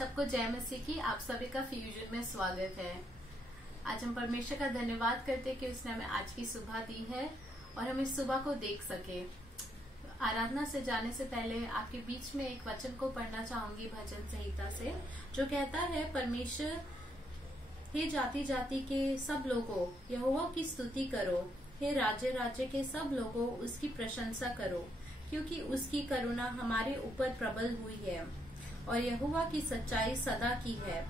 सबको जय मसीह की। आप सभी का फ्यूजन में स्वागत है। आज हम परमेश्वर का धन्यवाद करते हैं कि उसने हमें आज की सुबह दी है और हम इस सुबह को देख सके। आराधना से जाने से पहले आपके बीच में एक वचन को पढ़ना चाहूंगी भजन संहिता से, जो कहता है, परमेश्वर, हे जाति जाति के सब लोगों यहोवा की स्तुति करो, हे राज्य राज्य के सब लोगों उसकी प्रशंसा करो, क्योंकि उसकी करुणा हमारे ऊपर प्रबल हुई है और यहोवा की सच्चाई सदा की है।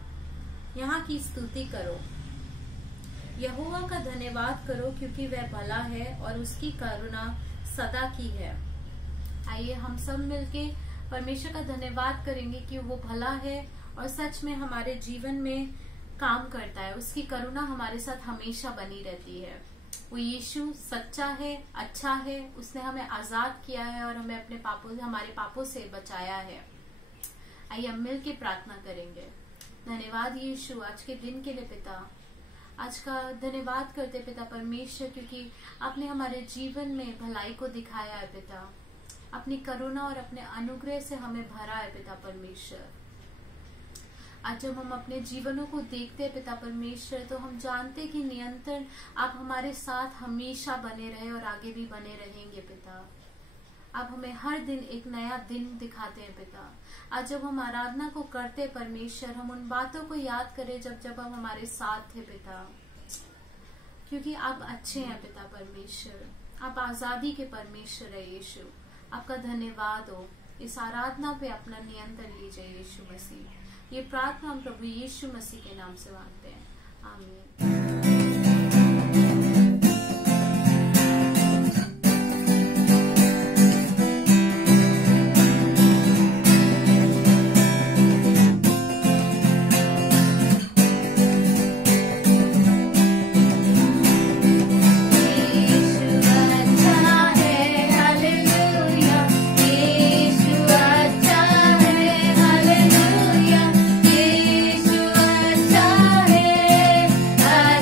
यहाँ की स्तुति करो, यहोवा का धन्यवाद करो, क्योंकि वह भला है और उसकी करुणा सदा की है। आइए हम सब मिलके परमेश्वर का धन्यवाद करेंगे कि वो भला है और सच में हमारे जीवन में काम करता है। उसकी करुणा हमारे साथ हमेशा बनी रहती है। वो यीशु सच्चा है, अच्छा है, उसने हमें आजाद किया है और हमें अपने हमारे पापों से बचाया है। आइए हम मिल के प्रार्थना करेंगे। धन्यवाद यीशु आज के दिन के लिए पिता, आज का धन्यवाद करते पिता परमेश्वर, क्योंकि आपने हमारे जीवन में भलाई को दिखाया है पिता। अपनी करुणा और अपने अनुग्रह से हमें भरा है पिता परमेश्वर। आज जब हम अपने जीवनों को देखते हैं पिता परमेश्वर, तो हम जानते कि निरंतर आप हमारे साथ हमेशा बने रहे और आगे भी बने रहेंगे पिता। आप हमें हर दिन एक नया दिन दिखाते हैं पिता। आज जब हम आराधना को करते परमेश्वर, हम उन बातों को याद करें जब जब आप हमारे साथ थे पिता, क्योंकि आप अच्छे हैं पिता परमेश्वर। आप आजादी के परमेश्वर है यीशु। आपका धन्यवाद हो। इस आराधना पे अपना नियंत्रण लीजिए यीशु मसीह। ये प्रार्थना हम प्रभु यीशु मसीह के नाम से मांगते हैं, आमीन। I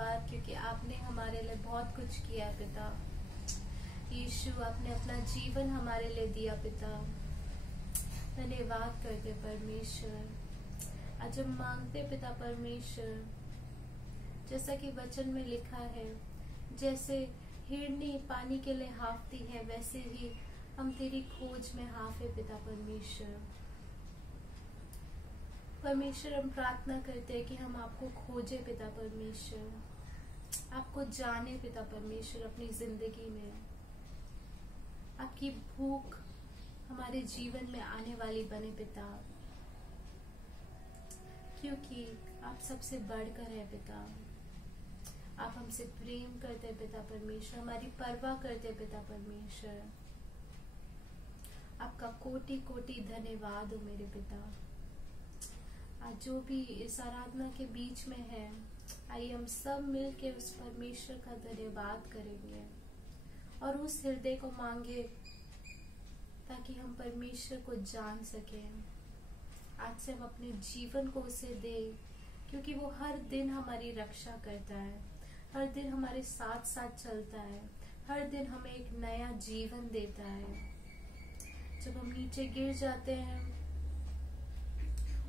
धन्यवाद क्योंकि आपने हमारे लिए बहुत कुछ किया पिता। यीशु, आपने अपना जीवन हमारे लिए दिया पिता। धन्यवाद करते परमेश्वर। आज हम मांगते पिता परमेश्वर, जैसा कि वचन में लिखा है, जैसे हिरनी पानी के लिए हाफती है वैसे ही हम तेरी खोज में हाफे पिता परमेश्वर। परमेश्वर, हम प्रार्थना करते हैं कि हम आपको खोजे पिता परमेश्वर, आपको जाने पिता परमेश्वर अपनी जिंदगी में। आपकी भूख हमारे जीवन में आने वाली बने पिता, क्योंकि आप सबसे बढ़कर है पिता। आप हमसे प्रेम करते पिता परमेश्वर, हमारी परवाह करते पिता परमेश्वर। आपका कोटि कोटि धन्यवाद हो मेरे पिता। आज जो भी इस आराधना के बीच में है, आइए हम सब मिलके उस परमेश्वर का धन्यवाद करेंगे और उस हृदय को मांगे ताकि हम परमेश्वर को जान सकें। आज से हम अपने जीवन को उसे दें, क्योंकि वो हर दिन हमारी रक्षा करता है, हर दिन हमारे साथ साथ चलता है, हर दिन हमें एक नया जीवन देता है। जब हम नीचे गिर जाते हैं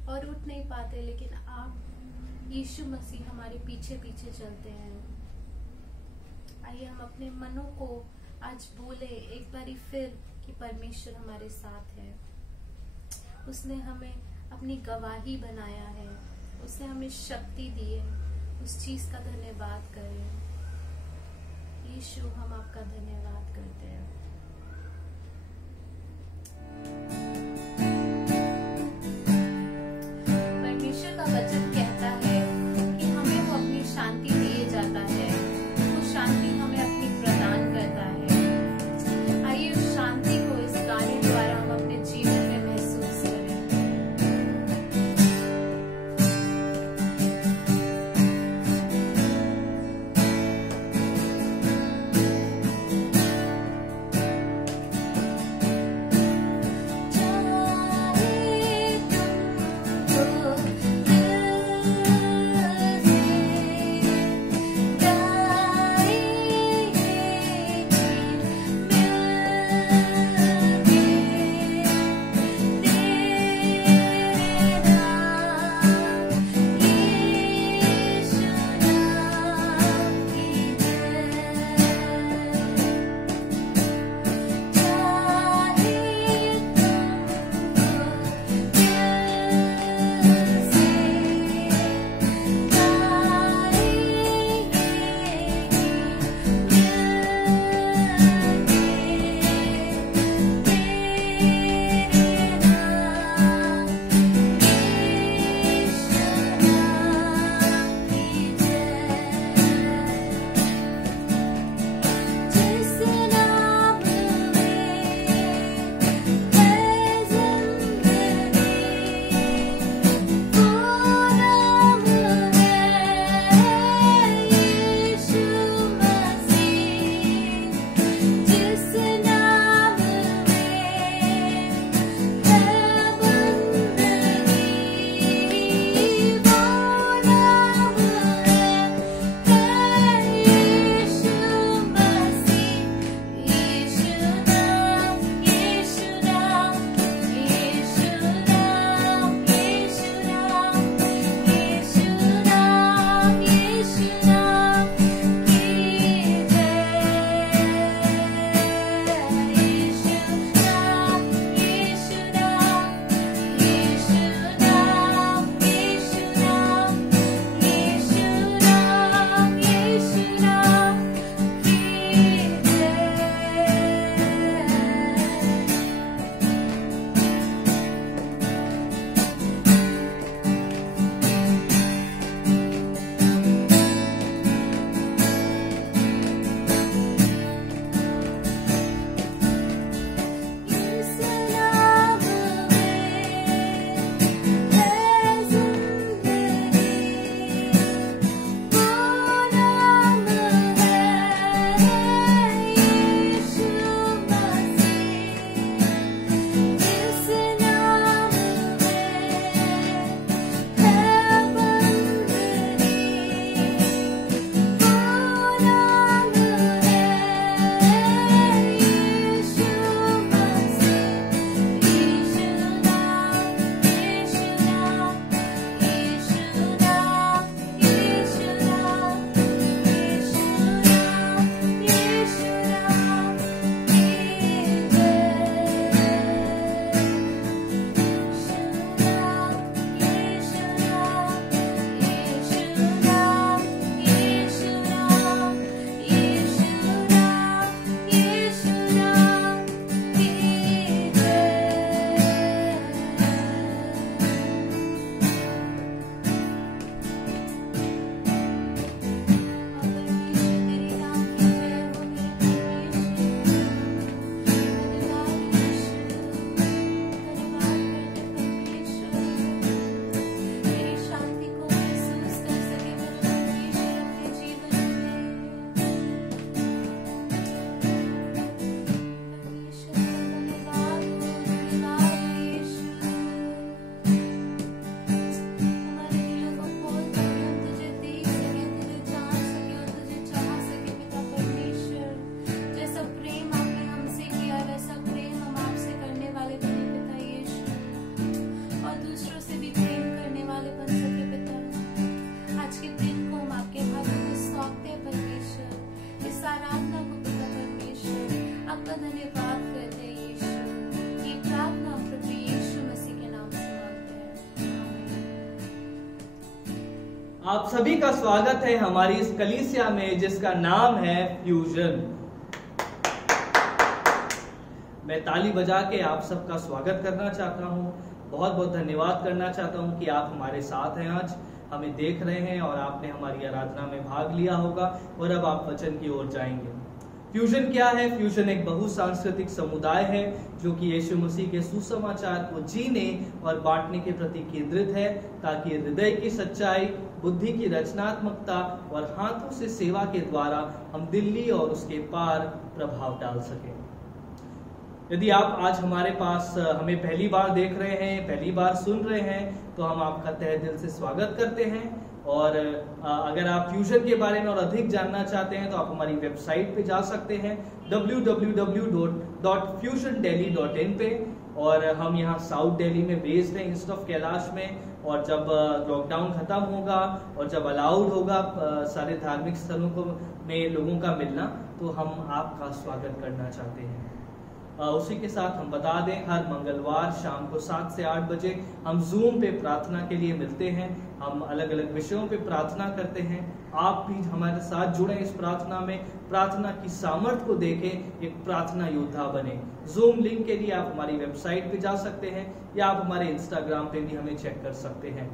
और उठ नहीं पाते, लेकिन आप यीशु मसीह हमारे पीछे पीछे चलते हैं। आइए हम अपने मनों को आज बोले एक बारी फिर कि परमेश्वर हमारे साथ है। उसने हमें अपनी गवाही बनाया है, उसने हमें शक्ति दी है, उस चीज का धन्यवाद करें। यीशु, हम आपका धन्यवाद करते हैं। परमेश्वर का वचन कहता है कि हमें वो अपनी शांति दिए जाता है, वो शांति हमें अपनी प्रदान करता है। आइए उस शांति को इस गाने द्वारा हम अपने जीवन में महसूस करें। आप सभी का स्वागत है हमारी इस कलीसिया में जिसका नाम है फ्यूजन। मैं ताली बजा के आप सबका स्वागत करना चाहता हूँ। बहुत बहुत धन्यवाद करना चाहता हूँ कि आप हमारे साथ हैं, आज हमें देख रहे हैं और आपने हमारी आराधना में भाग लिया होगा और अब आप वचन की ओर जाएंगे। फ्यूजन क्या है? फ्यूजन एक बहुसांस्कृतिक समुदाय है जो कि यीशु मसीह के सुसमाचार को जीने और बांटने के प्रति केंद्रित है, ताकि हृदय की सच्चाई, बुद्धि की रचनात्मकता और हाथों से सेवा के द्वारा हम दिल्ली और उसके पार प्रभाव डाल सकें। यदि आप आज हमारे पास हमें पहली बार देख रहे हैं, पहली बार सुन रहे हैं, तो हम आपका तहे दिल से स्वागत करते हैं। और अगर आप फ्यूजन के बारे में और अधिक जानना चाहते हैं तो आप हमारी वेबसाइट पे जा सकते हैं www.fusiondelhi.in पे। और हम यहाँ साउथ दिल्ली में बेस्ड हैं, ईस्ट ऑफ कैलाश में। और जब लॉकडाउन खत्म होगा और जब अलाउड होगा सारे धार्मिक स्थलों को में लोगों का मिलना, तो हम आपका स्वागत करना चाहते हैं। उसी के साथ हम बता दें, हर मंगलवार शाम को 7 से 8 बजे हम जूम पे प्रार्थना के लिए मिलते हैं। हम अलग अलग विषयों पे प्रार्थना करते हैं। आप भी हमारे साथ जुड़े इस प्रार्थना में, प्रार्थना की सामर्थ्य को देखें, एक प्रार्थना योद्धा बने। जूम लिंक के लिए आप हमारी वेबसाइट पे जा सकते हैं या आप हमारे इंस्टाग्राम पे भी हमें चेक कर सकते हैं।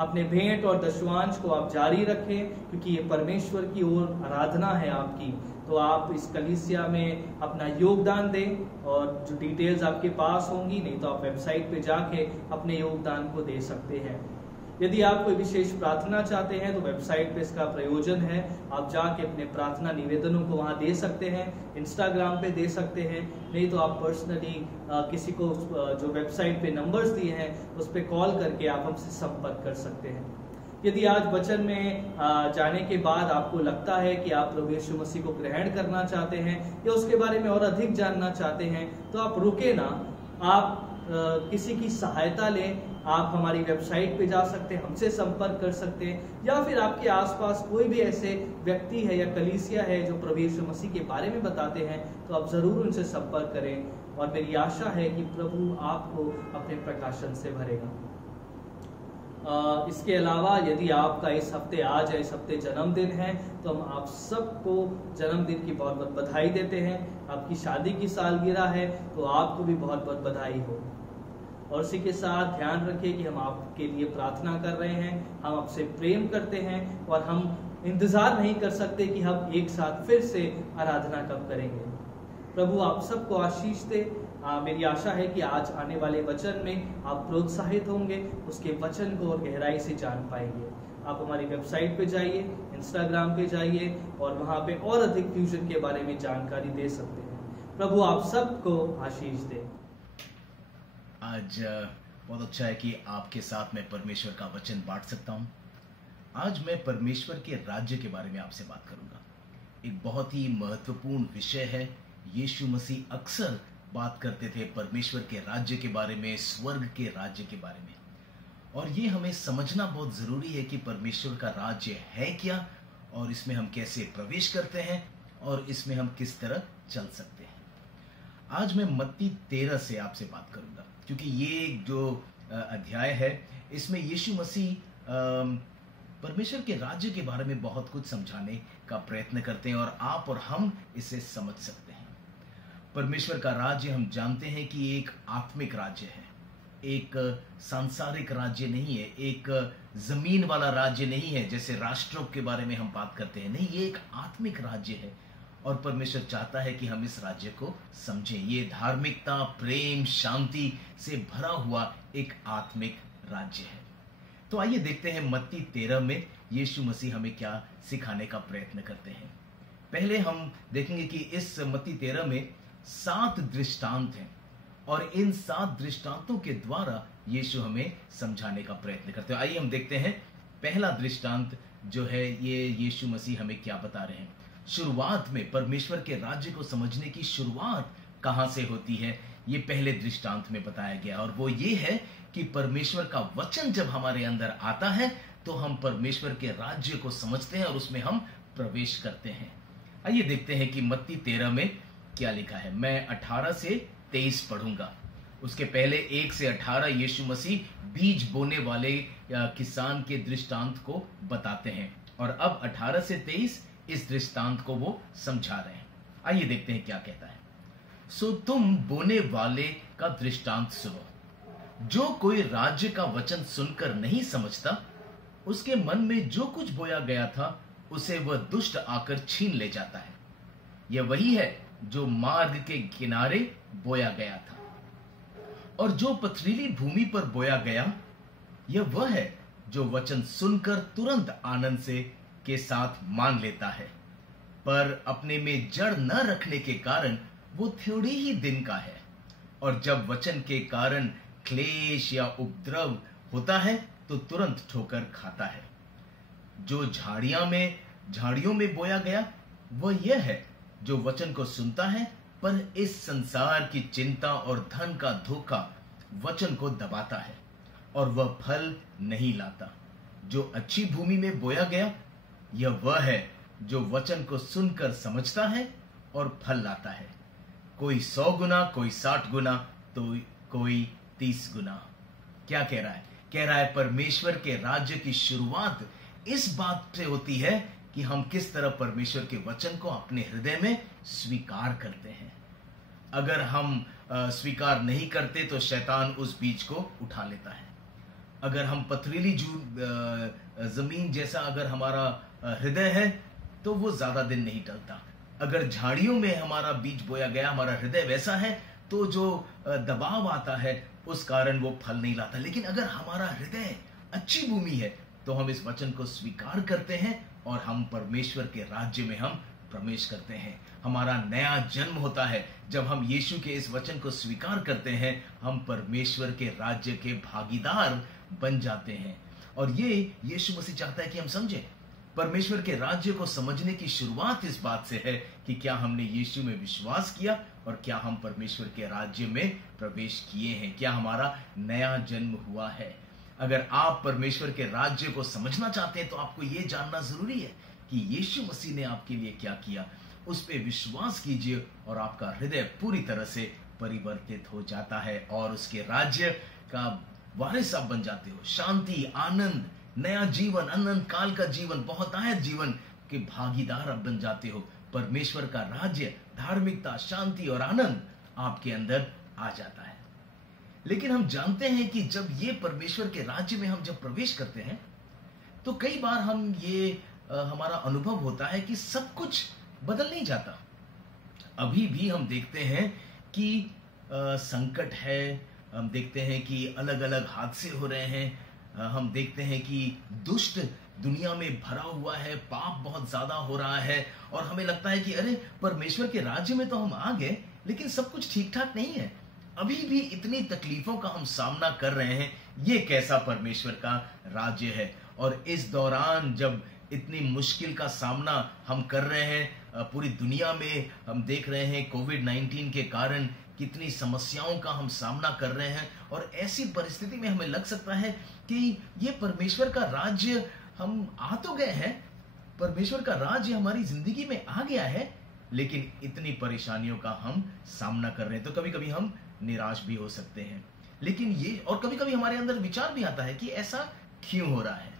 अपने भेंट और दशवांश को आप जारी रखें, क्योंकि ये परमेश्वर की ओर आराधना है आपकी। तो आप इस कलीसिया में अपना योगदान दें और जो डिटेल्स आपके पास होंगी, नहीं तो आप वेबसाइट पे जाके अपने योगदान को दे सकते हैं। यदि आप कोई विशेष प्रार्थना चाहते हैं तो वेबसाइट पे इसका प्रयोजन है, आप जाके अपने प्रार्थना निवेदनों को वहां दे सकते हैं, इंस्टाग्राम पे दे सकते हैं, नहीं तो आप पर्सनली किसी को जो वेबसाइट पे नंबर्स दिए हैं उस पर कॉल करके आप हमसे संपर्क कर सकते हैं। यदि आज वचन में जाने के बाद आपको लगता है कि आप प्रभु यीशु मसीह को ग्रहण करना चाहते हैं या उसके बारे में और अधिक जानना चाहते हैं, तो आप रुके ना, आप किसी की सहायता लें। आप हमारी वेबसाइट पे जा सकते हैं, हमसे संपर्क कर सकते हैं, या फिर आपके आसपास कोई भी ऐसे व्यक्ति है या कलीसिया है जो प्रभु यीशु मसीह के बारे में बताते हैं, तो आप जरूर उनसे संपर्क करें। और मेरी आशा है कि प्रभु आपको अपने प्रकाशन से भरेगा। इसके अलावा यदि आपका इस हफ्ते आज या इस हफ्ते जन्मदिन है, तो हम आप सबको जन्मदिन की बहुत बहुत बधाई देते हैं। आपकी शादी की सालगिरह है तो आपको भी बहुत बहुत बधाई हो। और इसी के साथ ध्यान रखिए कि हम आपके लिए प्रार्थना कर रहे हैं, हम आपसे प्रेम करते हैं और हम इंतजार नहीं कर सकते कि हम एक साथ फिर से आराधना कब करेंगे। प्रभु आप सबको आशीष दे। मेरी आशा है कि आज आने वाले वचन में आप प्रोत्साहित होंगे, उसके वचन को और गहराई से जान पाएंगे। आप हमारी वेबसाइट पे जाइए, इंस्टाग्राम पे जाइए और वहां पे और अधिक फ्यूजन के बारे में जानकारी दे सकते हैं। प्रभु आप सबको आशीष दे। आज बहुत अच्छा है कि आपके साथ मैं परमेश्वर का वचन बांट सकता हूं। आज मैं परमेश्वर के राज्य के बारे में आपसे बात करूंगा। एक बहुत ही महत्वपूर्ण विषय है। यीशु मसीह अक्सर बात करते थे परमेश्वर के राज्य के बारे में, स्वर्ग के राज्य के बारे में। और ये हमें समझना बहुत जरूरी है कि परमेश्वर का राज्य है क्या और इसमें हम कैसे प्रवेश करते हैं और इसमें हम किस तरह चल सकते हैं। आज मैं मत्ती 13 से आपसे बात करूंगा, क्योंकि ये जो अध्याय है इसमें यीशु मसीह परमेश्वर के राज्य के बारे में बहुत कुछ समझाने का प्रयत्न करते हैं और आप और हम इसे समझ सकते हैं। परमेश्वर का राज्य हम जानते हैं कि एक आत्मिक राज्य है, एक सांसारिक राज्य नहीं है, एक जमीन वाला राज्य नहीं है जैसे राष्ट्रों के बारे में हम बात करते हैं। नहीं, ये एक आत्मिक राज्य है और परमेश्वर चाहता है कि हम इस राज्य को समझें। ये धार्मिकता, प्रेम, शांति से भरा हुआ एक आत्मिक राज्य है। तो आइए देखते हैं मत्ती 13 में यीशु मसीह हमें क्या सिखाने का प्रयत्न करते हैं। पहले हम देखेंगे कि इस मत्ती 13 में 7 दृष्टांत हैं और इन 7 दृष्टांतों के द्वारा यीशु हमें समझाने का प्रयत्न करते हैं। आइए हम देखते हैं पहला दृष्टांत जो है, ये यीशु मसीह हमें क्या बता रहे हैं। शुरुआत में परमेश्वर के राज्य को समझने की शुरुआत कहां से होती है, ये पहले दृष्टांत में बताया गया। और वो ये है कि परमेश्वर का वचन जब हमारे अंदर आता है तो हम परमेश्वर के राज्य को समझते हैं और उसमें हम प्रवेश करते हैं। आइए देखते हैं कि मत्ती 13 में क्या लिखा है। मैं 18 से 23 पढ़ूंगा। उसके पहले 1 से 18 यीशु मसीह बीज बोने वाले किसान के दृष्टांत को बताते हैं, और अब 18 से 23 इस दृष्टांत को वो समझा रहे हैं। आइए देखते हैं क्या कहता है। सो तुम बोने वाले का दृष्टांत सुनो। जो कोई राज्य का वचन सुनकर नहीं समझता, उसके मन में जो कुछ बोया गया था उसे वह दुष्ट आकर छीन ले जाता है। यह वही है जो मार्ग के किनारे बोया गया था। और जो पथरीली भूमि पर बोया गया, यह वह है जो वचन सुनकर तुरंत आनंद से के साथ मान लेता है, पर अपने में जड़ न रखने के कारण वो थोड़ी ही दिन का है, और जब वचन के कारण क्लेश या उपद्रव होता है तो तुरंत ठोकर खाता है। जो झाड़ियों में बोया गया, वह यह है जो वचन को सुनता है, पर इस संसार की चिंता और धन का धोखा वचन को दबाता है और वह फल नहीं लाता। जो अच्छी भूमि में बोया गया, यह वह है जो वचन को सुनकर समझता है और फल लाता है, कोई 100 गुना, कोई 60 गुना, तो कोई 30 गुना। क्या कह रहा है? कह रहा है परमेश्वर के राज्य की शुरुआत इस बात से होती है कि हम किस तरह परमेश्वर के वचन को अपने हृदय में स्वीकार करते हैं। अगर हम स्वीकार नहीं करते तो शैतान उस बीज को उठा लेता है। अगर हम पथरीली जमीन जैसा अगर हमारा हृदय है तो वो ज्यादा दिन नहीं टलता। अगर झाड़ियों में हमारा बीज बोया गया, हमारा हृदय वैसा है, तो जो दबाव आता है उस कारण वो फल नहीं लाता। लेकिन अगर हमारा हृदय अच्छी भूमि है तो हम इस वचन को स्वीकार करते हैं और हम परमेश्वर के राज्य में हम प्रवेश करते हैं। हमारा नया जन्म होता है जब हम यीशु के इस वचन को स्वीकार करते हैं। हम परमेश्वर के राज्य के भागीदार बन जाते हैं। और ये यीशु मसीह चाहता है कि हम समझें। परमेश्वर के राज्य को समझने की शुरुआत इस बात से है कि क्या हमने यीशु में विश्वास किया और क्या हम परमेश्वर के राज्य में प्रवेश किए हैं, क्या हमारा नया जन्म हुआ है। अगर आप परमेश्वर के राज्य को समझना चाहते हैं तो आपको यह जानना जरूरी है कि यीशु मसीह ने आपके लिए क्या किया। उस पर विश्वास कीजिए और आपका हृदय पूरी तरह से परिवर्तित हो जाता है और उसके राज्य का वारिस आप बन जाते हो। शांति, आनंद, नया जीवन, अनंत काल का जीवन, बहुतायत जीवन के भागीदार आप बन जाते हो। परमेश्वर का राज्य, धार्मिकता, शांति और आनंद आपके अंदर आ जाता है। लेकिन हम जानते हैं कि जब ये परमेश्वर के राज्य में हम जब प्रवेश करते हैं तो कई बार हम हमारा अनुभव होता है कि सब कुछ बदल नहीं जाता। अभी भी हम देखते हैं कि संकट है, हम देखते हैं कि अलग अलग हादसे हो रहे हैं, हम देखते हैं कि दुष्ट दुनिया में भरा हुआ है, पाप बहुत ज्यादा हो रहा है और हमें लगता है कि अरे परमेश्वर के राज्य में तो हम आ गए लेकिन सब कुछ ठीक ठाक नहीं है, अभी भी इतनी तकलीफों का हम सामना कर रहे हैं, ये कैसा परमेश्वर का राज्य है। और इस दौरान जब इतनी मुश्किल का सामना हम कर रहे हैं, पूरी दुनिया में हम देख रहे हैं कोविड-19 के कारण कितनी समस्याओं का हम सामना कर रहे हैं, और ऐसी परिस्थिति में हमें लग सकता है कि ये परमेश्वर का राज्य हम आ तो गए हैं, परमेश्वर का राज्य हमारी जिंदगी में आ गया है, लेकिन इतनी परेशानियों का हम सामना कर रहे हैं। तो कभी कभी हम निराश भी हो सकते हैं। लेकिन और कभी कभी हमारे अंदर विचार भी आता है कि ऐसा क्यों हो रहा है।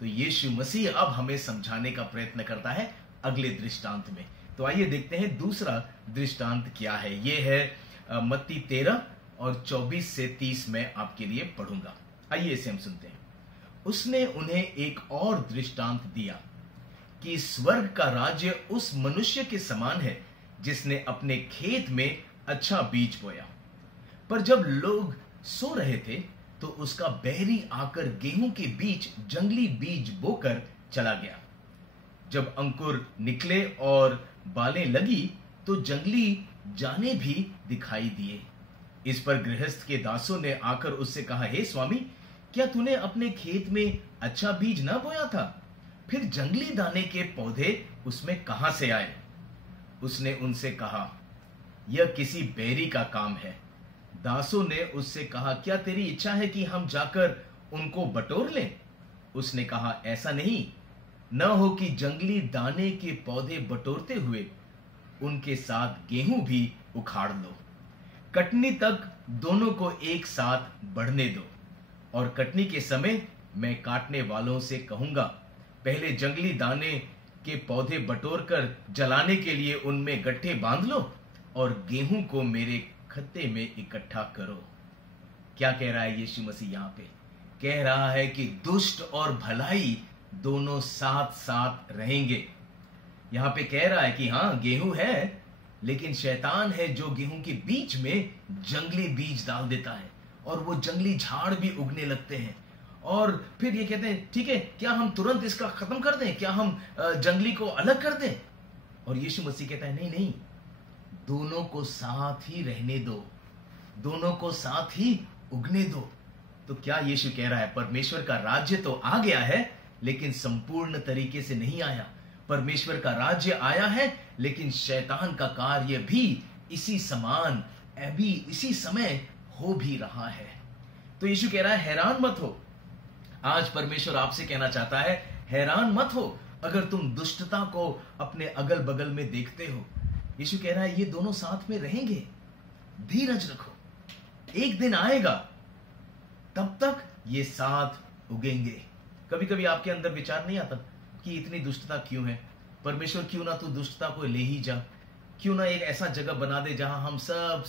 तो यीशु मसीह अब हमें समझाने का प्रयत्न करता है अगले दृष्टांत में। तो आइए देखते हैं दूसरा दृष्टांत क्या है। ये है मत्ती 13 और 24 से 30 में आपके लिए पढ़ूंगा। आइए इसे हम सुनते हैं। उसने उन्हें एक और दृष्टांत दिया कि स्वर्ग का राज्य उस मनुष्य के समान है जिसने अपने खेत में अच्छा बीज बोया। पर जब लोग सो रहे थे तो उसका बैरी आकर गेहूं के बीच जंगली बीज बोकर चला गया। जब अंकुर निकले और बालें लगी तो जंगली जाने भी दिखाई दिए। इस पर गृहस्थ के दासों ने आकर उससे कहा, हे स्वामी, क्या तूने अपने खेत में अच्छा बीज न बोया था? फिर जंगली दाने के पौधे उसमें कहां से आए? उसने उनसे कहा, यह किसी बैरी का काम है। दासों ने उससे कहा, क्या तेरी इच्छा है कि हम जाकर उनको बटोर लें? उसने कहा, ऐसा नहीं, न हो कि जंगली दाने के पौधे बटोरते हुए उनके साथ गेहूं भी उखाड़ लो। कटनी तक दोनों को एक साथ बढ़ने दो, और कटनी के समय मैं काटने वालों से कहूंगा, पहले जंगली दाने के पौधे बटोर कर जलाने के लिए उनमें गट्ठे बांध लो, और गेहूं को मेरे खत्ते में इकट्ठा करो। क्या कह रहा है यीशु मसीह यहां पे? कह रहा है कि दुष्ट और भलाई दोनों साथ साथ रहेंगे। यहां पे कह रहा है कि हां, गेहूं है, लेकिन शैतान है जो गेहूं के बीच में जंगली बीज डाल देता है, और वो जंगली झाड़ भी उगने लगते हैं। और फिर ये कहते हैं, ठीक है, क्या हम तुरंत इसका खत्म कर दें? क्या हम जंगली को अलग कर दें? और यीशु मसीह कहता है, नहीं नहीं, दोनों को साथ ही रहने दो, दोनों को साथ ही उगने दो। तो क्या यीशु कह रहा है? परमेश्वर का राज्य तो आ गया है, लेकिन संपूर्ण तरीके से नहीं आया। परमेश्वर का राज्य आया है, लेकिन शैतान का कार्य भी इसी समान अभी इसी समय हो भी रहा है। तो यीशु कह रहा है, हैरान मत हो। आज परमेश्वर आपसे कहना चाहता है, हैरान मत हो अगर तुम दुष्टता को अपने अगल बगल में देखते हो। यीशु कह रहा है, ये दोनों साथ में रहेंगे, धीरज रखो, एक दिन आएगा, तब तक ये साथ उगेंगे। कभी कभी आपके अंदर विचार नहीं आता कि इतनी दुष्टता क्यों है? परमेश्वर, क्यों ना तू दुष्टता को ले ही जा, क्यों ना एक ऐसा जगह बना दे जहां हम सब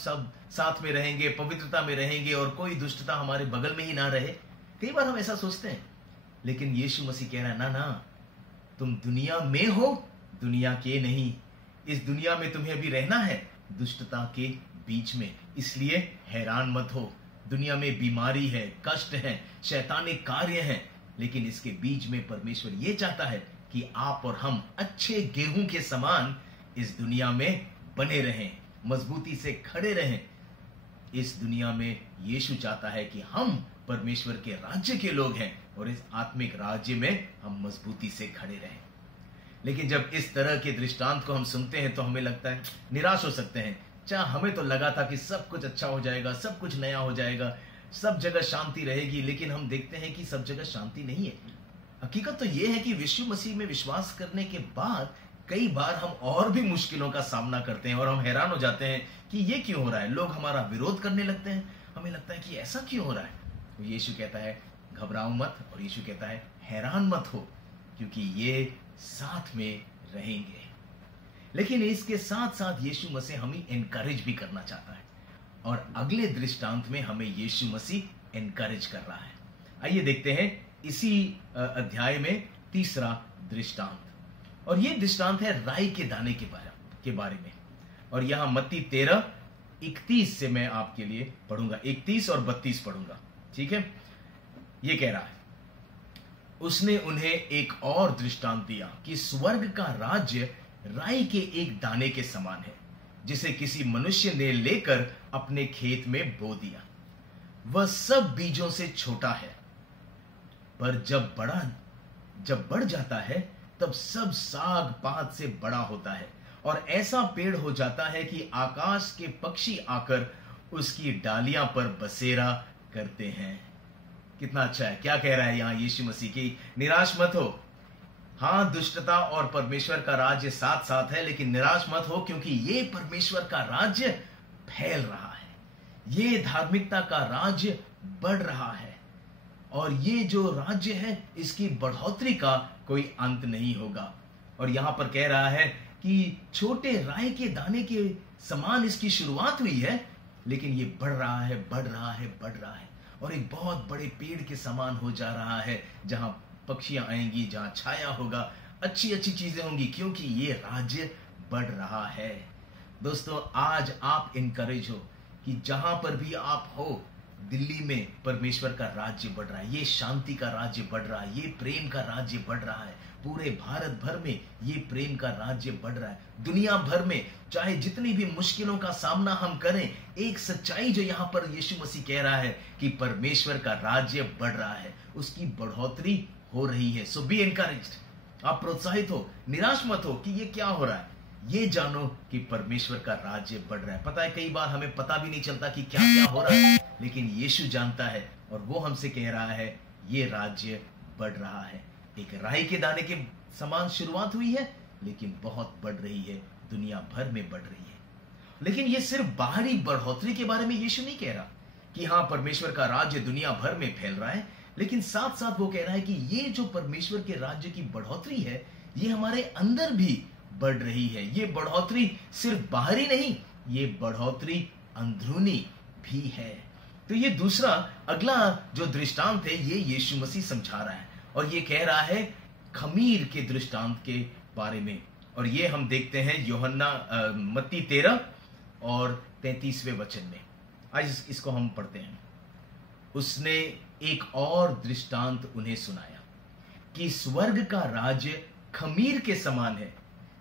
साथ में रहेंगे, पवित्रता में रहेंगे, और कोई दुष्टता हमारे बगल में ही ना रहे। कई बार हम ऐसा सोचते हैं, लेकिन यीशु मसीह कह रहा है, ना ना, तुम दुनिया में हो, दुनिया के नहीं। इस दुनिया में तुम्हें अभी रहना है, दुष्टता के बीच में, इसलिए हैरान मत हो। दुनिया में बीमारी है, कष्ट है, शैतानी कार्य है, लेकिन इसके बीच में परमेश्वर ये चाहता है कि आप और हम अच्छे गेहूं के समान इस दुनिया में बने रहें, मजबूती से खड़े रहें। इस दुनिया में यीशु चाहता है कि हम परमेश्वर के राज्य के लोग हैं, और इस आत्मिक राज्य में हम मजबूती से खड़े रहें। लेकिन जब इस तरह के दृष्टांत को हम सुनते हैं तो हमें लगता है, निराश हो सकते हैं। हमें तो लगा था कि सब कुछ अच्छा हो जाएगा, सब कुछ नया हो जाएगा, सब जगह शांति रहेगी, लेकिन हम देखते हैं कि सब जगह शांति नहीं है। हकीकत तो यह है कि यीशु मसीह में विश्वास करने के बाद कई बार हम और भी मुश्किलों का सामना करते हैं, और हम हैरान हो जाते हैं कि ये क्यों हो रहा है। लोग हमारा विरोध करने लगते हैं, हमें लगता है कि ऐसा क्यों हो रहा है। तो यीशु कहता है, घबराओ मत, और यीशु कहता है, हैरान मत हो, क्योंकि ये साथ में रहेंगे। लेकिन इसके साथ साथ यीशु मसीह हमें एनकरेज भी करना चाहता है, और अगले दृष्टांत में हमें यीशु मसीह एनकरेज कर रहा है। आइए देखते हैं इसी अध्याय में तीसरा दृष्टांत, और यह दृष्टांत है राई के दाने के बारे में। और यहां मत्ती 13:31 से मैं आपके लिए पढ़ूंगा, 31 और 32 पढ़ूंगा, ठीक है। ये कह रहा है, उसने उन्हें एक और दृष्टांत दिया कि स्वर्ग का राज्य राई के एक दाने के समान है, जिसे किसी मनुष्य ने लेकर अपने खेत में बो दिया। वह सब बीजों से छोटा है, पर जब बढ़ जाता है तब सब साग पात से बड़ा होता है, और ऐसा पेड़ हो जाता है कि आकाश के पक्षी आकर उसकी डालियां पर बसेरा करते हैं। कितना अच्छा है। क्या कह रहा है यहां यीशु मसीह की? निराश मत हो। हां, दुष्टता और परमेश्वर का राज्य साथ साथ है, लेकिन निराश मत हो, क्योंकि ये परमेश्वर का राज्य फैल रहा है, ये धार्मिकता का राज्य बढ़ रहा है, और ये जो राज्य है इसकी बढ़ोतरी का कोई अंत नहीं होगा। और यहां पर कह रहा है कि छोटे राई के दाने के समान इसकी शुरुआत हुई है, लेकिन ये बढ़ रहा है, बढ़ रहा है, बढ़ रहा है, और एक बहुत बड़े पेड़ के समान हो जा रहा है, जहां पक्षियां आएंगी, जहां छाया होगा, अच्छी अच्छी चीजें होंगी, क्योंकि ये राज्य बढ़ रहा है। दोस्तों, आज आप इनकरेज हो कि जहां पर भी आप हो, दिल्ली में परमेश्वर का राज्य बढ़ रहा है, ये शांति का राज्य बढ़ रहा है, ये प्रेम का राज्य बढ़ रहा है। पूरे भारत भर में ये प्रेम का राज्य बढ़ रहा है। दुनिया भर में चाहे जितनी भी मुश्किलों का सामना हम करें, एक सच्चाई जो यहां पर यीशु मसीह कह रहा है कि परमेश्वर का राज्य बढ़ रहा है, उसकी बढ़ोतरी हो रही है। सो बी एनकरेज्ड, आप प्रोत्साहित हो, निराश मत हो कि ये क्या हो रहा है। ये जानो कि परमेश्वर का राज्य बढ़ रहा है। पता है, कई बार हमें पता भी नहीं चलता कि क्या क्या हो रहा है, लेकिन यीशु जानता है, और वो हमसे कह रहा है ये राज्य बढ़ रहा है। एक राई के दाने के समान शुरुआत हुई है, लेकिन बहुत बढ़ रही है, दुनिया भर में बढ़ रही है। लेकिन ये सिर्फ बाहरी बढ़ोतरी के बारे में यीशु नहीं कह रहा कि हाँ परमेश्वर का राज्य दुनिया भर में फैल रहा है, लेकिन साथ साथ वो कह रहा है कि ये जो परमेश्वर के राज्य की बढ़ोतरी है ये हमारे अंदर भी बढ़ रही है। ये बढ़ोतरी सिर्फ बाहरी नहीं, ये बढ़ोतरी अंदरूनी भी है। तो ये दूसरा अगला जो दृष्टांत है ये यीशु मसीह समझा रहा है और ये कह रहा है खमीर के दृष्टांत के बारे में। और ये हम देखते हैं यूहन्ना मत्ती 13 और 33वें वचन में। आज इसको हम पढ़ते हैं। उसने एक और दृष्टांत उन्हें सुनाया कि स्वर्ग का राज्य खमीर के समान है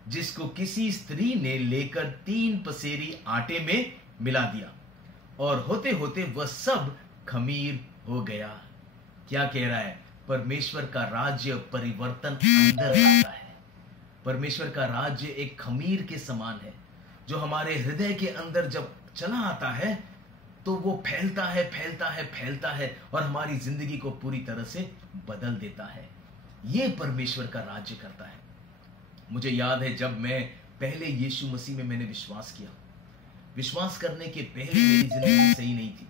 जिसको किसी स्त्री ने लेकर 3 पसेरी आटे में मिला दिया और होते होते वह सब खमीर हो गया। क्या कह रहा है? परमेश्वर का राज्य परिवर्तन अंदर लाता है। परमेश्वर का राज्य एक खमीर के समान है जो हमारे हृदय के अंदर जब चला आता है तो वो फैलता है, फैलता है, फैलता है और हमारी जिंदगी को पूरी तरह से बदल देता है। ये परमेश्वर का राज्य करता है। मुझे याद है जब मैं पहले यीशु मसीह में मैंने विश्वास किया, विश्वास करने के पहले मेरी जिंदगी सही नहीं थी।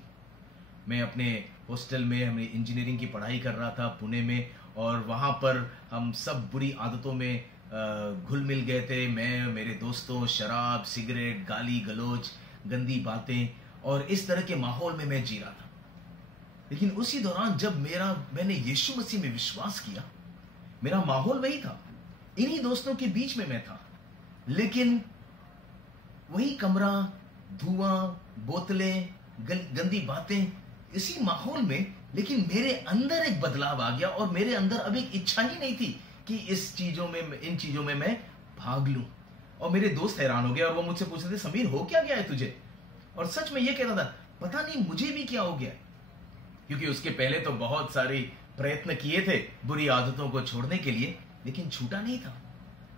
मैं अपने हॉस्टल में हमने इंजीनियरिंग की पढ़ाई कर रहा था पुणे में और वहाँ पर हम सब बुरी आदतों में घुल मिल गए थे। मैं, मेरे दोस्तों, शराब, सिगरेट, गाली गलौज, गंदी बातें और इस तरह के माहौल में मैं जी रहा था। लेकिन उसी दौरान जब मैंने यीशु मसीह में विश्वास किया, मेरा माहौल वही था, इन्हीं दोस्तों के बीच में मैं था, लेकिन वही कमरा, धुआं, बोतलें, गंदी बातें, इसी माहौल में। लेकिन मेरे अंदर एक बदलाव आ गया और मेरे अंदर अब एक इच्छा ही नहीं थी कि इन चीजों में मैं भाग लूं। और मेरे दोस्त हैरान हो गए और वो मुझसे पूछ रहे थे, समीर हो क्या गया है तुझे? और सच में ये कह रहा था, पता नहीं मुझे भी क्या हो गया, क्योंकि उसके पहले तो बहुत सारे प्रयत्न किए थे बुरी आदतों को छोड़ने के लिए, लेकिन छूटा नहीं था।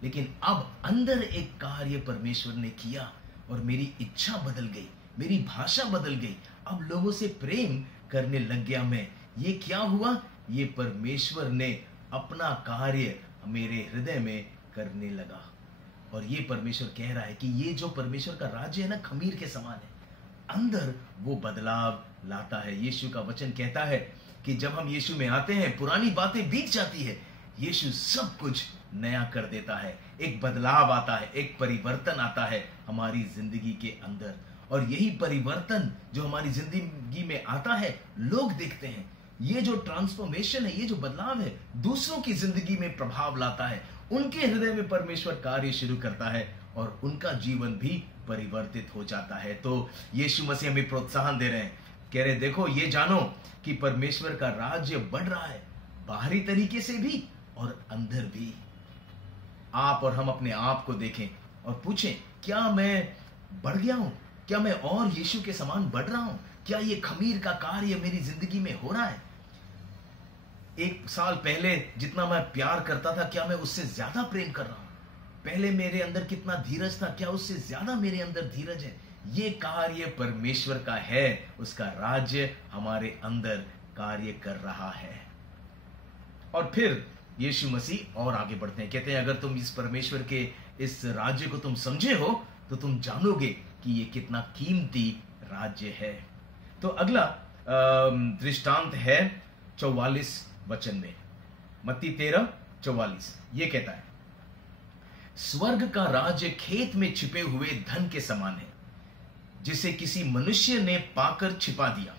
लेकिन अब अंदर एक कार्य परमेश्वर ने किया और मेरी इच्छा बदल गई, मेरी भाषा बदल गई। अब लोगों से प्रेम करने लग गया मैं। ये क्या हुआ? ये परमेश्वर ने अपना कार्य मेरे हृदय में करने लगा। और ये परमेश्वर कह रहा है कि ये जो परमेश्वर का राज्य है ना, खमीर के समान है, अंदर वो बदलाव लाता है। यीशु का वचन कहता है कि जब हम यीशु में आते हैं पुरानी बातें बीत जाती है, यीशु सब कुछ नया कर देता है। एक बदलाव आता है, एक परिवर्तन आता है हमारी जिंदगी के अंदर। और यही परिवर्तन जो हमारी जिंदगी में आता है, लोग देखते हैं। ये जो ट्रांसफॉर्मेशन है, ये जो बदलाव है, दूसरों की जिंदगी में प्रभाव लाता है। उनके हृदय में परमेश्वर कार्य शुरू करता है और उनका जीवन भी परिवर्तित हो जाता है। तो यीशु मसीह हमें प्रोत्साहन दे रहे हैं, कह रहे देखो ये जानो कि परमेश्वर का राज्य बढ़ रहा है, बाहरी तरीके से भी और अंदर भी। आप और हम अपने आप को देखें और पूछें, क्या मैं बढ़ गया हूं? क्या मैं और यीशु के समान बढ़ रहा हूं? क्या ये खमीर का कार्य मेरी जिंदगी में हो रहा है? 1 साल पहले जितना मैं प्यार करता था, क्या मैं उससे ज्यादा प्रेम कर रहा हूं? पहले मेरे अंदर कितना धीरज था, क्या उससे ज्यादा मेरे अंदर धीरज है? ये कार्य परमेश्वर का है, उसका राज्य हमारे अंदर कार्य कर रहा है। और फिर यीशु मसीह और आगे बढ़ते हैं, कहते हैं अगर तुम इस परमेश्वर के इस राज्य को तुम समझे हो तो तुम जानोगे कि ये कितना कीमती राज्य है। तो अगला दृष्टांत है 44 वचन में, मत्ती 13:44। ये कहता है, स्वर्ग का राज्य खेत में छिपे हुए धन के समान है जिसे किसी मनुष्य ने पाकर छिपा दिया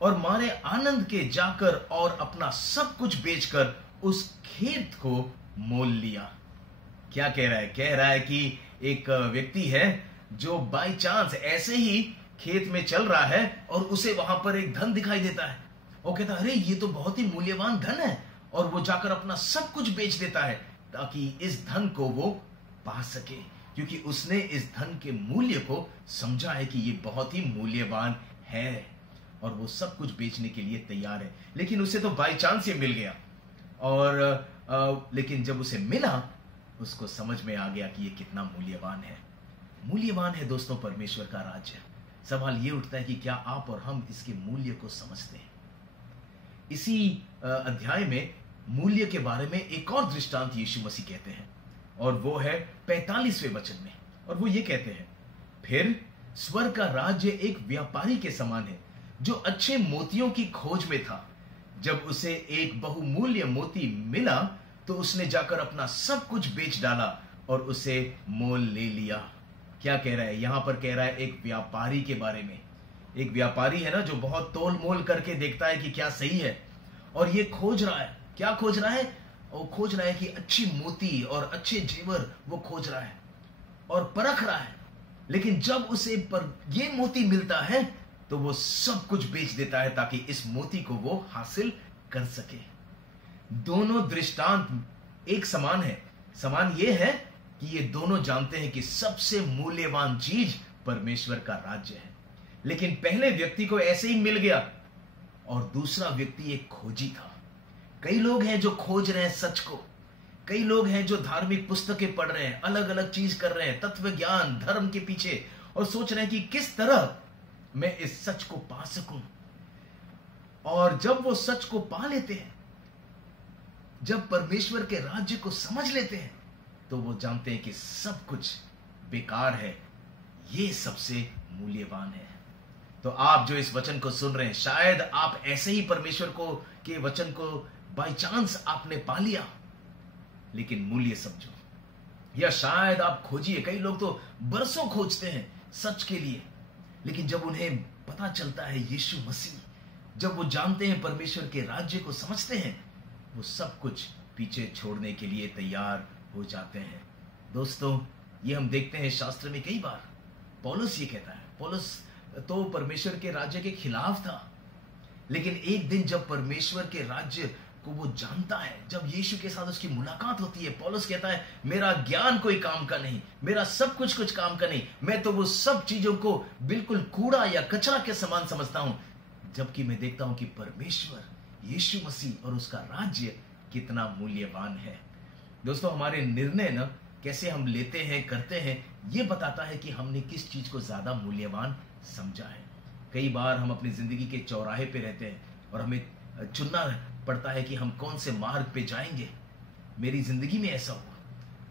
और मारे आनंद के जाकर और अपना सब कुछ बेचकर उस खेत को मोल लिया। क्या कह रहा है? कह रहा है कि एक व्यक्ति है जो बाय चांस ऐसे ही खेत में चल रहा है और उसे वहां पर एक धन दिखाई देता है और कहता है, अरे ये तो बहुत ही मूल्यवान धन है, और वो जाकर अपना सब कुछ बेच देता है ताकि इस धन को वो पा सके, क्योंकि उसने इस धन के मूल्य को समझा है कि ये बहुत ही मूल्यवान है और वो सब कुछ बेचने के लिए तैयार है। लेकिन उसे तो बाय चांस ये मिल गया और लेकिन जब उसे मिला उसको समझ में आ गया कि ये कितना मूल्यवान है। मूल्यवान है दोस्तों परमेश्वर का राज्य। सवाल ये उठता है कि क्या आप और हम इसके मूल्य को समझते हैं? इसी अध्याय में मूल्य के बारे में एक और दृष्टांत यीशु मसीह कहते हैं और वो है 45वें वचन में, और वो ये कहते हैं, फिर स्वर्ग का राज्य एक व्यापारी के समान है जो अच्छे मोतियों की खोज में था। जब उसे एक बहुमूल्य मोती मिला तो उसने जाकर अपना सब कुछ बेच डाला और उसे मोल ले लिया। क्या कह रहा है यहां पर? कह रहा है एक व्यापारी के बारे में। एक व्यापारी है ना जो बहुत तोल मोल करके देखता है कि क्या सही है, और ये खोज रहा है। क्या खोज रहा है? वो खोज रहा है कि अच्छी मोती और अच्छे जेवर वो खोज रहा है और परख रहा है। लेकिन जब उसे पर ये मोती मिलता है तो वो सब कुछ बेच देता है ताकि इस मोती को वो हासिल कर सके। दोनों दृष्टांत एक समान है। समान ये है कि ये दोनों जानते हैं कि सबसे मूल्यवान चीज परमेश्वर का राज्य है। लेकिन पहले व्यक्ति को ऐसे ही मिल गया और दूसरा व्यक्ति एक खोजी था। कई लोग हैं जो खोज रहे हैं सच को। कई लोग हैं जो धार्मिक पुस्तकें पढ़ रहे हैं, अलग अलग चीज कर रहे हैं, तत्व ज्ञान धर्म के पीछे, और सोच रहे हैं कि किस तरह मैं इस सच को पा सकूं। और जब वो सच को पा लेते हैं, जब परमेश्वर के राज्य को समझ लेते हैं, तो वो जानते हैं कि सब कुछ बेकार है, ये सबसे मूल्यवान है। तो आप जो इस वचन को सुन रहे हैं, शायद आप ऐसे ही परमेश्वर को के वचन को बाय चांस आपने पा लिया, लेकिन मूल्य समझो। या शायद आप खोजिए, कई लोग तो बरसों खोजते हैं सच के लिए, लेकिन जब उन्हें पता चलता है यीशु मसीह, जब वो जानते हैं परमेश्वर के राज्य को समझते हैं, वो सब कुछ पीछे छोड़ने के लिए तैयार हो जाते हैं। दोस्तों, ये हम देखते हैं शास्त्र में कई बार। पौलुस ये कहता है, पौलुस तो परमेश्वर के राज्य के खिलाफ था, लेकिन एक दिन जब परमेश्वर के राज्य को वो जानता है, जब यीशु के साथ उसकी मुलाकात होती है, पौलुस कहता है मेरा ज्ञान कोई काम का नहीं, मेरा सब कुछ काम का नहीं, मैं तो वो सब चीजों को बिल्कुल कूड़ा या कचरा के समान समझता हूं, जबकि मैं देखता हूं कि परमेश्वर यीशु मसीह और उसका राज्य कितना मूल्यवान है। दोस्तों, हमारे निर्णय ना कैसे हम लेते हैं, करते हैं, ये बताता है कि हमने किस चीज को ज्यादा मूल्यवान समझा है। कई बार हम अपनी जिंदगी के चौराहे पे रहते हैं और हमें चुनना पड़ता है कि हम कौन से मार्ग पे जाएंगे। मेरी जिंदगी में ऐसा हुआ,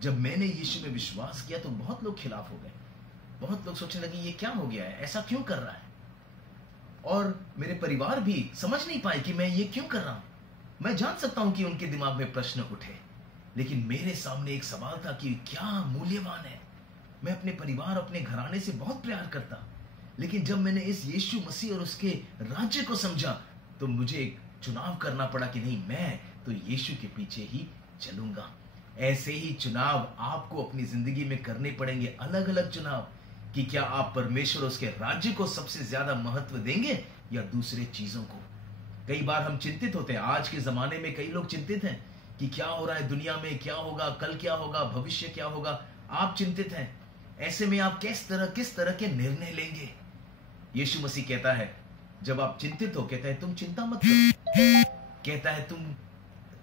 जब मैंने यीशु में विश्वास किया तो बहुत लोग खिलाफ हो गए। बहुत लोग सोचने लगे ये क्या हो गया है, ऐसा क्यों कर रहा है। और मेरे परिवार भी समझ नहीं पाए कि मैं ये क्यों कर रहा हूं। मैं जान सकता हूं कि उनके दिमाग में प्रश्न उठे, लेकिन मेरे सामने एक सवाल था कि क्या मूल्यवान है। मैं अपने परिवार, अपने घराने से बहुत प्यार करता, लेकिन जब मैंने इस यीशु मसीह और उसके राज्य को समझा तो मुझे एक चुनाव करना पड़ा कि नहीं, मैं तो यीशु के पीछे ही चलूंगा। ऐसे ही चुनाव आपको अपनी जिंदगी में करने पड़ेंगे, अलग अलग चुनाव, कि क्या आप परमेश्वर उसके राज्य को सबसे ज्यादा महत्व देंगे या दूसरे चीजों को। कई बार हम चिंतित होते हैं। आज के जमाने में कई लोग चिंतित हैं कि क्या हो रहा है दुनिया में, क्या होगा, कल क्या होगा, भविष्य क्या होगा। आप चिंतित हैं। ऐसे में आप किस तरह के निर्णय लेंगे। यीशु मसीह कहता है जब आप चिंतित हो, कहता है तुम चिंता मत करो, कहता है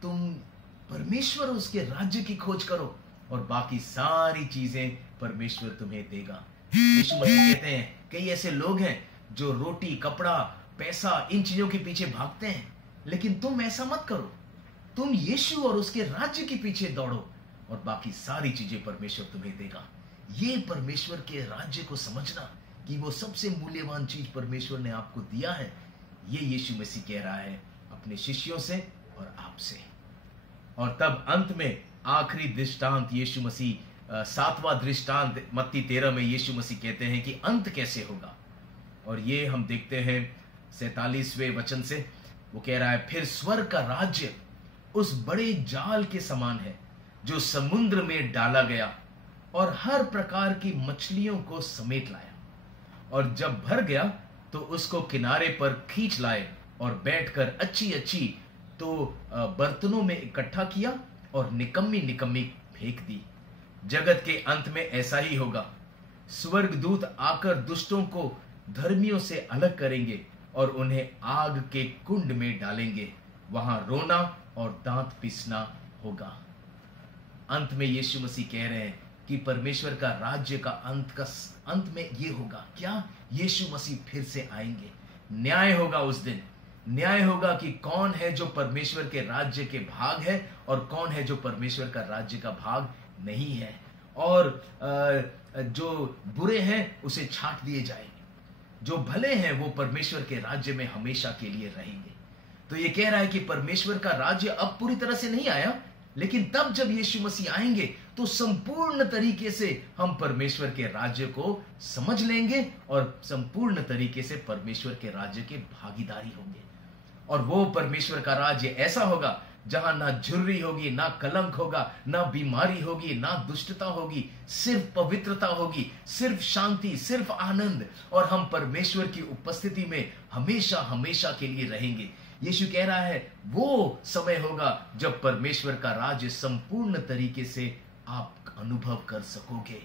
तुम परमेश्वर उसके राज्य की खोज करो और बाकी सारी चीजें परमेश्वर तुम्हें देगा। यीशु मसीह कहते हैं कई ऐसे लोग हैं जो रोटी, कपड़ा, पैसा, इन चीजों के पीछे भागते हैं, लेकिन तुम ऐसा मत करो। तुम यीशु और उसके राज्य के पीछे दौड़ो और बाकी सारी चीजें परमेश्वर तुम्हें देगा। ये परमेश्वर के राज्य को समझना कि वो सबसे मूल्यवान चीज परमेश्वर ने आपको दिया है, ये यीशु मसीह कह रहा है अपने शिष्यों से और आपसे। और तब अंत में आखिरी दृष्टांत यीशु मसीह, 7वां दृष्टांत मत्ती 13 में यीशु मसीह कहते हैं कि अंत कैसे होगा। और ये हम देखते हैं 47वें वचन से। वो कह रहा है फिर स्वर्ग का राज्य उस बड़े जाल के समान है जो समुद्र में डाला गया और हर प्रकार की मछलियों को समेट लाया, और जब भर गया तो उसको किनारे पर खींच लाए और बैठकर अच्छी अच्छी तो बर्तनों में इकट्ठा किया और निकम्मी निकम्मी फेंक दी। जगत के अंत में ऐसा ही होगा। स्वर्गदूत आकर दुष्टों को धर्मियों से अलग करेंगे और उन्हें आग के कुंड में डालेंगे, वहां रोना और दांत पीसना होगा। अंत में यीशु मसीह कह रहे हैं कि परमेश्वर का राज्य का अंत में ये होगा। क्या? यीशु मसीह फिर से आएंगे, न्याय होगा उस दिन। न्याय होगा कि कौन है जो परमेश्वर के राज्य के भाग है और कौन है जो परमेश्वर का राज्य का भाग नहीं है। और जो बुरे हैं उसे छांट दिए जाएंगे। जो भले हैं वो परमेश्वर के राज्य में हमेशा के लिए रहेंगे। तो ये कह रहा है कि परमेश्वर का राज्य अब पूरी तरह से नहीं आया, लेकिन तब जब यीशु मसीह आएंगे तो संपूर्ण तरीके से हम परमेश्वर के राज्य को समझ लेंगे और संपूर्ण तरीके से परमेश्वर के राज्य के भागीदारी होंगे। और वो परमेश्वर का राज्य ऐसा होगा जहां ना झुर्री होगी, ना कलंक होगा, ना बीमारी होगी, ना दुष्टता होगी, सिर्फ पवित्रता होगी, सिर्फ शांति, सिर्फ आनंद, और हम परमेश्वर की उपस्थिति में हमेशा हमेशा के लिए रहेंगे। यीशु कह रहा है वो समय होगा जब परमेश्वर का राज्य संपूर्ण तरीके से आप अनुभव कर सकोगे।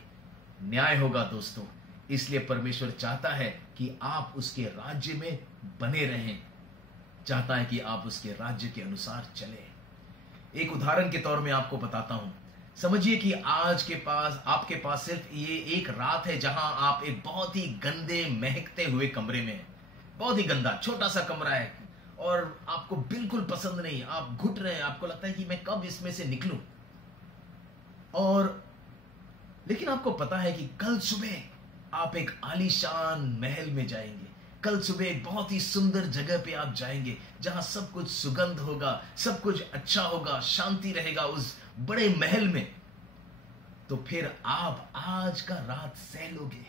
न्याय होगा दोस्तों, इसलिए परमेश्वर चाहता है कि आप उसके राज्य में बने रहें, चाहता है कि आप उसके राज्य के अनुसार चलें। एक उदाहरण के तौर में आपको बताता हूं। समझिए कि आज के पास आपके पास सिर्फ ये एक रात है जहां आप एक बहुत ही गंदे महकते हुए कमरे में हैं। बहुत ही गंदा छोटा सा कमरा है और आपको बिल्कुल पसंद नहीं, आप घुट रहे हैं, आपको लगता है कि मैं कब इसमें से निकलूं। और लेकिन आपको पता है कि कल सुबह आप एक आलीशान महल में जाएंगे, कल सुबह एक बहुत ही सुंदर जगह पे आप जाएंगे जहां सब कुछ सुगंध होगा, सब कुछ अच्छा होगा, शांति रहेगा उस बड़े महल में। तो फिर आप आज का रात सह लोगे,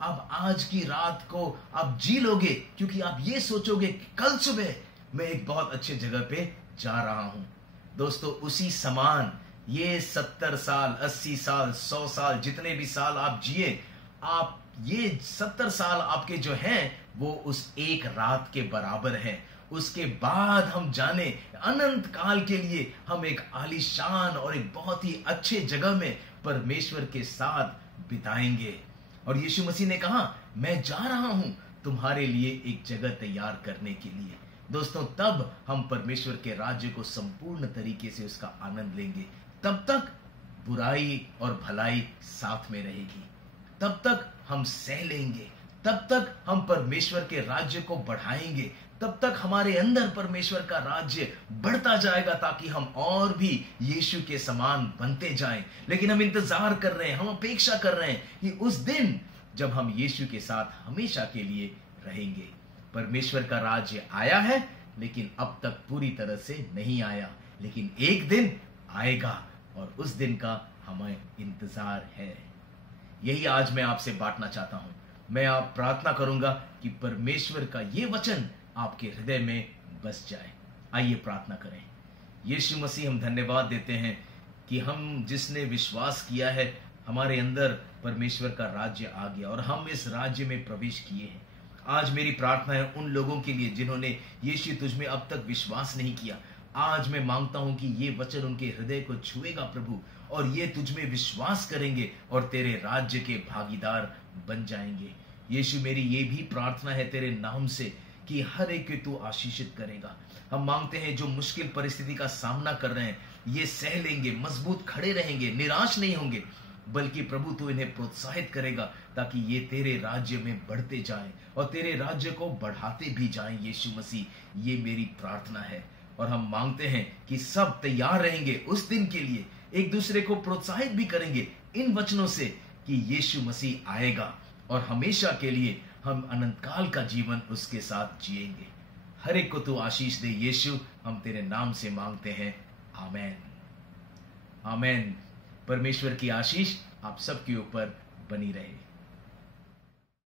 आप आज की रात को आप जी लोगे, क्योंकि आप ये सोचोगे कि कल सुबह मैं एक बहुत अच्छे जगह पे जा रहा हूं। दोस्तों उसी समान ये 70 साल, 80 साल, 100 साल, जितने भी साल आप जिए, आप ये 70 साल आपके जो हैं वो उस एक रात के बराबर है। उसके बाद हम जाने अनंत काल के लिए हम एक आलीशान और एक बहुत ही अच्छे जगह में परमेश्वर के साथ बिताएंगे। और यीशु मसीह ने कहा मैं जा रहा हूं तुम्हारे लिए एक जगह तैयार करने के लिए। दोस्तों तब हम परमेश्वर के राज्य को संपूर्ण तरीके से उसका आनंद लेंगे। तब तक बुराई और भलाई साथ में रहेगी, तब तक हम सह लेंगे, तब तक हम परमेश्वर के राज्य को बढ़ाएंगे, तब तक हमारे अंदर परमेश्वर का राज्य बढ़ता जाएगा ताकि हम और भी यीशु के समान बनते जाएं। लेकिन हम इंतजार कर रहे हैं, हम अपेक्षा कर रहे हैं कि उस दिन जब हम यीशु के साथ हमेशा के लिए रहेंगे। परमेश्वर का राज्य आया है लेकिन अब तक पूरी तरह से नहीं आया, लेकिन एक दिन आएगा और उस दिन का हमें इंतजार है। यही आज मैं आपसे बांटना चाहता हूं। मैं आप प्रार्थना करूंगा कि परमेश्वर का ये वचन आपके हृदय में बस जाए। आइए प्रार्थना करें। यीशु मसीह हम धन्यवाद देते हैं कि हम जिसने विश्वास किया है हमारे अंदर परमेश्वर का राज्य आ गया और हम इस राज्य में प्रवेश किए हैं। आज मेरी प्रार्थना है उन लोगों के लिए जिन्होंने यीशु तुझ में अब तक विश्वास नहीं किया। आज मैं मांगता हूं कि ये वचन उनके हृदय को छुएगा प्रभु, और ये तुझ में विश्वास करेंगे और तेरे राज्य के भागीदार बन जाएंगे। यीशु मेरी ये भी प्रार्थना है तेरे नाम से कि हर एक को तू आशीषित करेगा। हम मांगते हैं जो मुश्किल परिस्थिति का सामना कर रहे हैं ये सह लेंगे, मजबूत खड़े रहेंगे, निराश नहीं होंगे, बल्कि प्रभु तू इन्हें प्रोत्साहित करेगा ताकि ये तेरे राज्य में बढ़ते जाएं और तेरे राज्य को बढ़ाते भी जाएं। यीशु मसीह ये मेरी प्रार्थना है। और हम मांगते हैं कि सब तैयार रहेंगे उस दिन के लिए, एक दूसरे को प्रोत्साहित भी करेंगे इन वचनों से कि यीशु मसीह आएगा और हमेशा के लिए हम अनंत काल का जीवन उसके साथ जिएंगे। हर एक को तू आशीष दे यीशु, हम तेरे नाम से मांगते हैं, आमेन आमेन। परमेश्वर की आशीष आप सबके ऊपर बनी रहे।